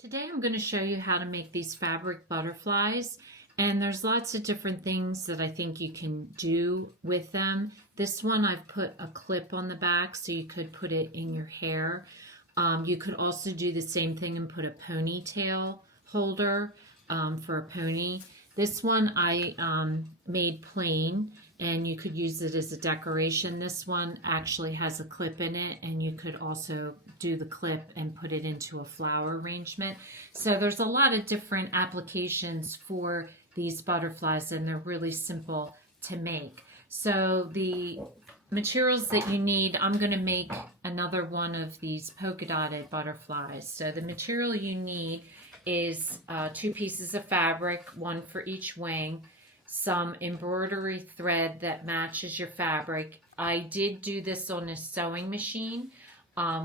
Today I'm going to show you how to make these fabric butterflies, and there's lots of different things that I think you can do with them. This one I've put a clip on the back so you could put it in your hair. You could also do the same thing and put a ponytail holder for a pony. This one I made plain, and you could use it as a decoration. This one actually has a clip in it, and you could also do the clip and put it into a flower arrangement. So there's a lot of different applications for these butterflies, and they're really simple to make. So the materials that you need, I'm going to make another one of these polka dotted butterflies. So the material you need is 2 pieces of fabric, one for each wing, some embroidery thread that matches your fabric. I did do this on a sewing machine,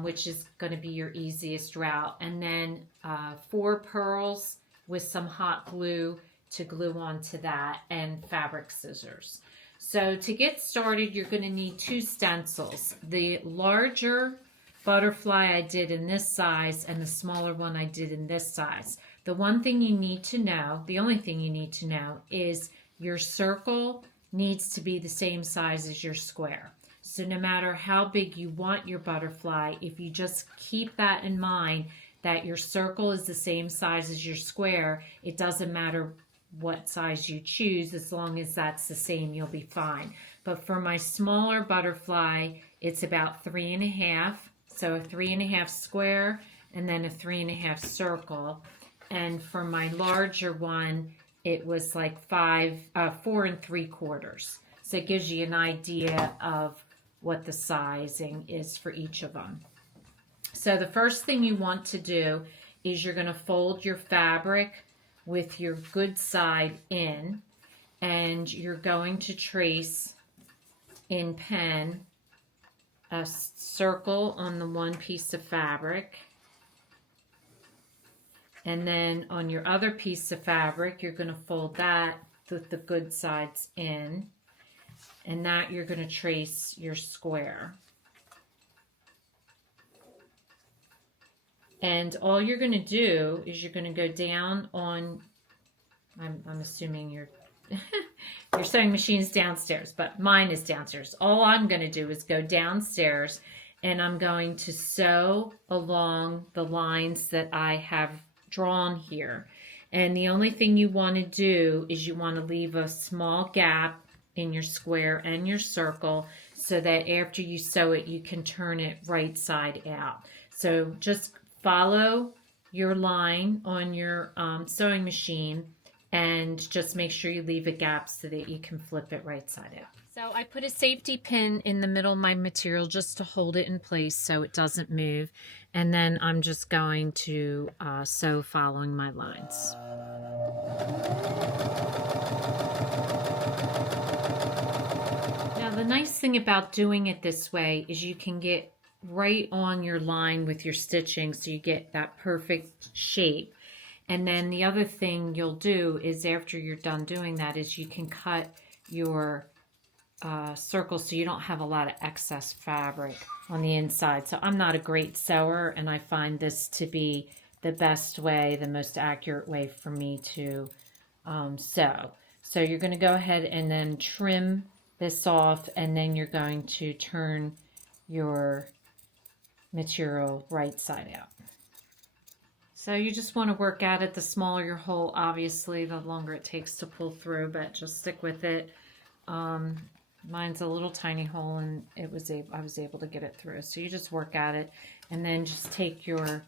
which is going to be your easiest route, and then 4 pearls with some hot glue to glue onto that, and fabric scissors. So to get started, you're going to need 2 stencils. The larger butterfly I did in this size, and the smaller one I did in this size. The one thing you need to know, the only thing you need to know, is your circle needs to be the same size as your square. So no matter how big you want your butterfly, if you just keep that in mind, that your circle is the same size as your square, it doesn't matter what size you choose, as long as that's the same, you'll be fine. But for my smaller butterfly, it's about 3.5, so a 3.5 square and then a 3.5 circle. And for my larger one, it was like 4 3/4. So it gives you an idea of what the sizing is for each of them. So the first thing you want to do is you're going to fold your fabric with your good side in, and you're going to trace in pen a circle on the one piece of fabric. And then on your other piece of fabric, you're going to fold that with the good sides in, and that you're going to trace your square. And all you're going to do is you're going to go down on, I'm assuming your sewing machine's downstairs, but mine is downstairs. All I'm going to do is go downstairs, and I'm going to sew along the lines that I have drawn here. And the only thing you want to do is you want to leave a small gap in your square and your circle so that after you sew it, you can turn it right side out. So just follow your line on your sewing machine, and just make sure you leave a gap so that you can flip it right side out. So I put a safety pin in the middle of my material just to hold it in place so it doesn't move. And then I'm just going to sew following my lines. Now the nice thing about doing it this way is you can get right on your line with your stitching, so you get that perfect shape. And then the other thing you'll do is, after you're done doing that, is you can cut your circle so you don't have a lot of excess fabric on the inside. So I'm not a great sewer, and I find this to be the best way, the most accurate way for me to sew. So you're going to go ahead and then trim this off, and then you're going to turn your material right side out. So you just want to work at it. The smaller your hole, obviously, the longer it takes to pull through, but just stick with it. Mine's a little tiny hole, and I was able to get it through. So you just work at it, and then just take your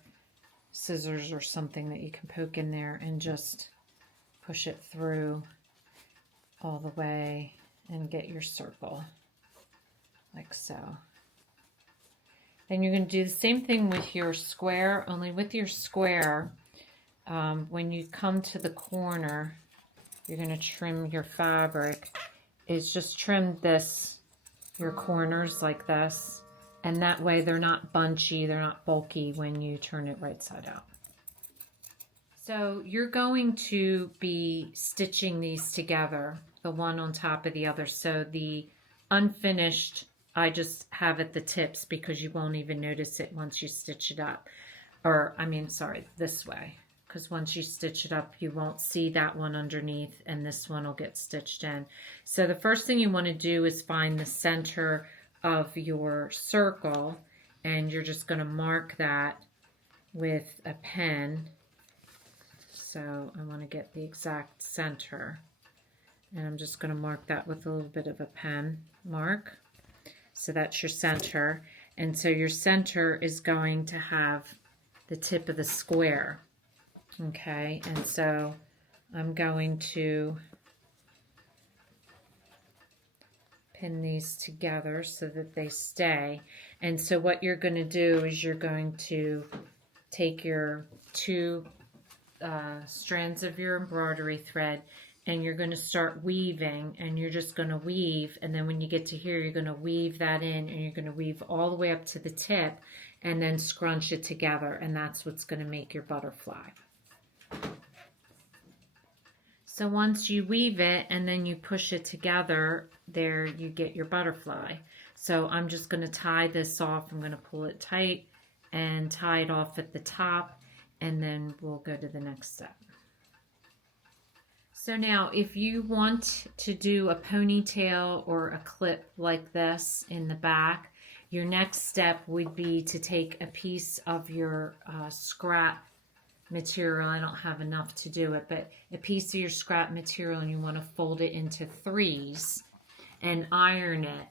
scissors or something that you can poke in there and just push it through all the way and get your circle like so. Then you're going to do the same thing with your square, only with your square, when you come to the corner, you're going to trim your fabric. Is just trim your corners like this, and that way they're not bunchy, they're not bulky when you turn it right side out. So you're going to be stitching these together, the one on top of the other. So the unfinished, I just have at the tips because you won't even notice it once you stitch it up. or I mean, sorry, this way. Because once you stitch it up, you won't see that one underneath, and this one will get stitched in. So the first thing you want to do is find the center of your circle, and you're just going to mark that with a pen. So I want to get the exact center, and I'm just going to mark that with a little bit of a pen mark. So that's your center, and so your center is going to have the tip of the square. Okay, and so I'm going to pin these together so that they stay. And so what you're going to do is you're going to take your two strands of your embroidery thread, and you're going to start weaving, and you're just going to weave, and then when you get to here, you're going to weave that in, and you're going to weave all the way up to the tip, and then scrunch it together, and that's what's going to make your butterfly. So once you weave it and then you push it together, there you get your butterfly. So I'm just going to tie this off. I'm going to pull it tight and tie it off at the top, and then we'll go to the next step. So now if you want to do a ponytail or a clip like this in the back, your next step would be to take a piece of your scrap material. I don't have enough to do it, but a piece of your scrap material, and you want to fold it into threes and iron it,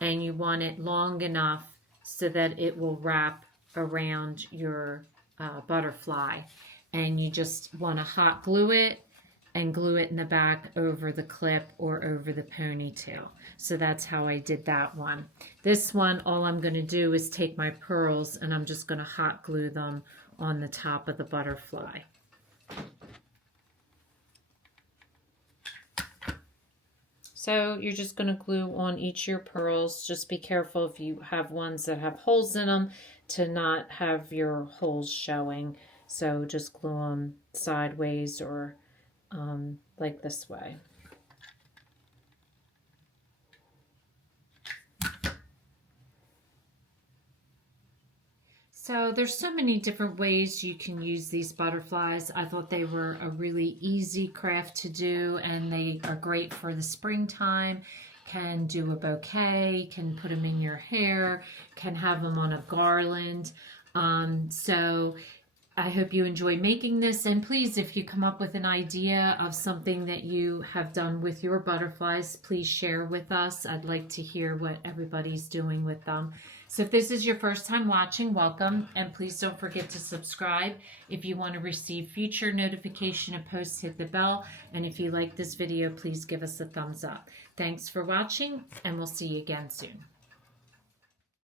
and you want it long enough so that it will wrap around your butterfly, and you just want to hot glue it and glue it in the back over the clip or over the ponytail. So that's how I did that one. This one, all I'm going to do is take my pearls and I'm just going to hot glue them on the top of the butterfly. So you're just going to glue on each of your pearls. Just be careful if you have ones that have holes in them to not have your holes showing. So just glue them sideways or like this way. So there's so many different ways you can use these butterflies. I thought they were a really easy craft to do, and they are great for the springtime. Can do a bouquet, can put them in your hair, can have them on a garland. So I hope you enjoy making this, and please, if you come up with an idea of something that you have done with your butterflies, please share with us. I'd like to hear what everybody's doing with them. So if this is your first time watching, welcome, and please don't forget to subscribe. If you want to receive future notification of posts, hit the bell, and if you like this video, please give us a thumbs up. Thanks for watching, and we'll see you again soon.